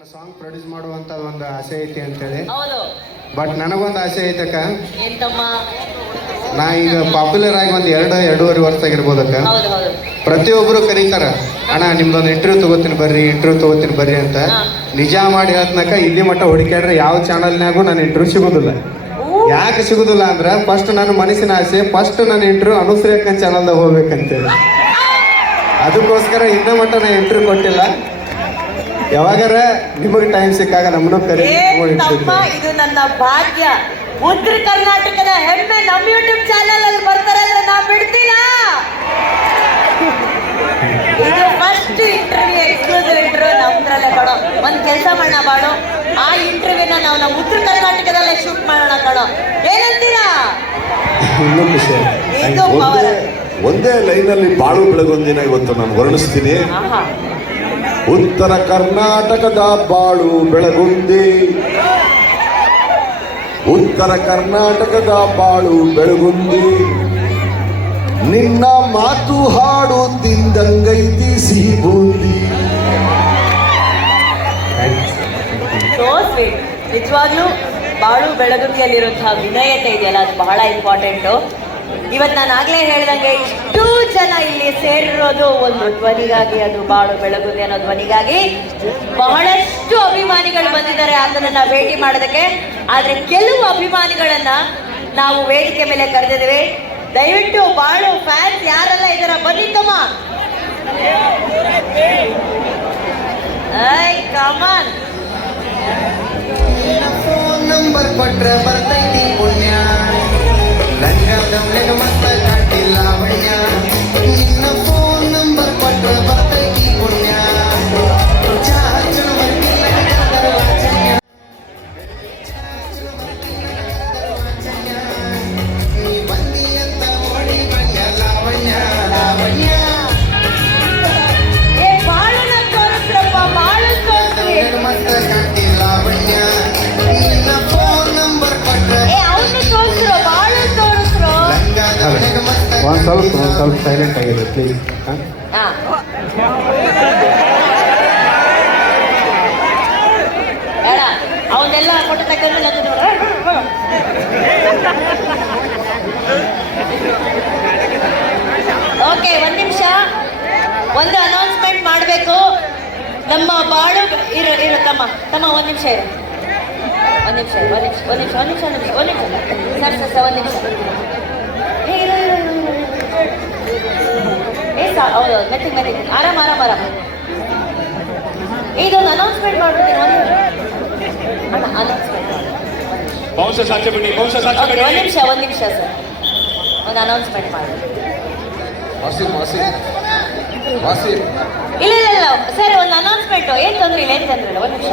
ನನ್ನ song produce ಮಾಡುವಂತ ಒಂದು ಆಸೆ ಐತಿ ಅಂತೇಳಿ. ಹೌದು. ಬಟ್ ನನಗೊಂದು ಆಸೆ ಐತಕ್ಕ. ಎಂತಮ್ಮ? ನಾ ಈಗ ಪಾಪ್ಯುಲರ್ ಆಗಿ ಒಂದು 2-2.5 ವರ್ಷ ಆಗಿರ್ಬೋದಕ್ಕ. ಪ್ರತಿಯೊಬ್ಬರು ಕರೀತಾರ, ಅಣ್ಣ ನಿಮ್ದೊಂದು ಇಂಟರ್ವ್ಯೂ ತಗೋತೀನಿ ಬರ್ರಿ ಅಂತ. ನಿಜ ಮಾಡಿ ಹೇಳ್ತನಕ ಇಲ್ಲಿ ಮಟ್ಟ ಹುಡುಕ್ಯಾಡ್ರೆ ಯಾವ ಚಾನಲ್ನಾಗೂ ನನ್ನ ಇಂಟರ್ವ್ಯೂ ಸಿಗೋದಿಲ್ಲ. ಯಾಕೆ ಸಿಗುದಿಲ್ಲ ಅಂದ್ರ ಫಸ್ಟ್ ನನ್ನ ಮನಸ್ಸಿನ ಆಸೆ, ಫಸ್ಟ್ ನನ್ನ ಇಂಟರ್ವ್ಯೂ ಅನುಶ್ರೀ ಅಕ್ಕನ ಚಾನಲ್ದಾಗ ಹೋಗ್ಬೇಕಂತೇಳಿ. ಅದಕ್ಕೋಸ್ಕರ ಇನ್ನ ಮಟ್ಟ ನಾ ಇಂಟರ್ವ್ಯೂ ಕೊಟ್ಟಿಲ್ಲ. ಯಾವಾಗಾರ ನಿಮಗೆ ಟೈಮ್ ಸಿಕ್ಕಾಗ ನಮ್ಮನ್ನು ಕರಿ. ಇದು ನನ್ನ ಭಾಗ್ಯ. ಉತ್ತರ ಕರ್ನಾಟಕದ ಹೆಮ್ಮೆ ನಮ್ಮ ಯೂಟ್ಯೂಬ್ ಚಾನಲ್ ಅಲ್ಲಿ ಬರ್ತಾರೆ ಅಂದ್ರೆ ನಾ ಬಿಡ್ತೀನ. ಇದು ಫಸ್ಟ್ ಇಂಟರ್ವ್ಯೂ, ಎಕ್ಸ್ಕ್ಲೂಸಿವ್ ಇಂಟರ್ವ್ಯೂ ನಮ್ದ್ರಲ್ಲೇ ಕಣೋ. ಒಂದ್ ಕೆಲಸ ಮಾಡೋಣ ಬಾಡು, ಆ ಇಂಟರ್ವ್ಯೂನ ನಾವು ನಮ್ಮ ಉತ್ತರ ಕರ್ನಾಟಕದಲ್ಲೇ ಶೂಟ್ ಮಾಡೋಣ ಕಣೋ. ಏನಂತೀರಾ? ಒಂದೇ ಲೈನಲ್ಲಿ ಬಾಳು ಬೆಳಗೊಂದಿನ ಇವತ್ತು ನಾನು ವರ್ಣಿಸ್ತೀನಿ. ಉತ್ತರ ಕರ್ನಾಟಕದ ಬಾಳು ಬೆಳಗುಂದಿ, ಉತ್ತರ ಕರ್ನಾಟಕದ ಬಾಳು ಬೆಳಗುಂದಿ, ನಿನ್ನ ಮಾತು ಹಾಡು ತಿಂದಂಗೈತಿ ಸಿಹಿ ಬೂಂದಿ. ನಿಜವಾಗ್ಲೂ ಬಾಳು ಬೆಳಗುಂದಿಯಲ್ಲಿರುವಂತಹ ವಿನಯತೆ ಇದೆಯಲ್ಲ, ಅದು ಬಹಳ ಇಂಪಾರ್ಟೆಂಟು. ಇವತ್ತು ನಾನು ಆಗ್ಲೇ ಹೇಳ್ದಂಗೆ ಇಷ್ಟೂ ಜನ ಇಲ್ಲಿ ಸೇರಿರೋದು ಒಂದು ಧ್ವನಿಗಾಗಿ, ಅದು ಬಾಳು ಬೆಳಗುಂದಿ ಅನ್ನೋ ಧ್ವನಿಗಾಗಿ. ಬಹಳಷ್ಟು ಅಭಿಮಾನಿಗಳು ಬಂದಿದ್ದಾರೆ ಅದನ್ನ ಭೇಟಿ ಮಾಡೋದಕ್ಕೆ. ಆದ್ರೆ ಕೆಲವು ಅಭಿಮಾನಿಗಳನ್ನ ನಾವು ವೇದಿಕೆ ಮೇಲೆ ಕರೆದಿದ್ದೇವೆ. ದಯವಿಟ್ಟು ಬಾಳು ಫ್ಯಾನ್ಸ್ ಯಾರೆಲ್ಲ ಇದಾರ ಬಂದಿದ್ದಮ್ಮ, ಕಮಾನ್. ಫೋನ್ ನಂಬರ್ ಕೊಟ್ರೆ ಬರ್ತೈತಿ ಪುಣ್ಯ, ಲಂಗ ಮಸ್ತ ಕಾಟಿಲ್ಲ ಬಣ್ಯ. ನಿನ್ನ ಫೋನ್ ನಂಬರ್ ಕೊಟ್ರೆ ಬರ್ತೈತಿ ಪುಣ್ಯ, ನೀ ಬಂದಿ ಅಂತ ಓಡಿ ಬಣ್ಣ ಲಾವಣ್ಯ ಲಾವಣ್ಯ. ಬಾಳನ್ನ ತೋರಿಸ್ರಪ್ಪ, ಬಾಳು ತೋರಿಸ್ರಿ. ಮಸ್ತ ಕಾಟಿಲ್ಲ ಬಣ್ಯ, ನಿನ್ನ ಫೋನ್ ನಂಬರ್ ಕೊಟ್ರೆ ಅವನು ತೋರಿಸ್ರು, ಬಾಳು ತೋರಿಸ್ರು. ಒಂದ್ ಸ್ವಲ್ಪ ಸೈಲೆಂಟ್ ಆಗಿದೆ ಪ್ಲೀಸ್. ಬೇಡ, ಅವನ್ನೆಲ್ಲ ಫೋಟೋ ತಗೊಂಡು ಓಕೆ. ಒಂದ್ ನಿಮಿಷ, ಒಂದು ಅನೌನ್ಸ್ಮೆಂಟ್ ಮಾಡಬೇಕು. ನಮ್ಮ ಬಾಳು ತಮ್ಮ ಒಂದ್ ನಿಮಿಷ ಇರು, ಒಂದ್ ನಿಮಿಷ ಸರ್ ಒಂದ್ ನಿಮಿಷ. ಹೌದು, ಮೆತ್ತಿಗೆ ಆರಾಮ. ಇದೊಂದು ಅನೌನ್ಸ್ಮೆಂಟ್ ಮಾಡ್ಬಿಡ್ತೀನಿ. ಒಂದ್ ನಿಮಿಷ ಸರ್, ಒಂದು ಅನೌನ್ಸ್ಮೆಂಟ್ ಮಾಡಿ. ಇಲ್ಲ ಸರ್, ಒಂದು ಅನೌನ್ಸ್ಮೆಂಟ್. ಏನ್ ತೊಂದ್ರೆ ಇಲ್ಲ, ಒಂದ್ ನಿಮಿಷ.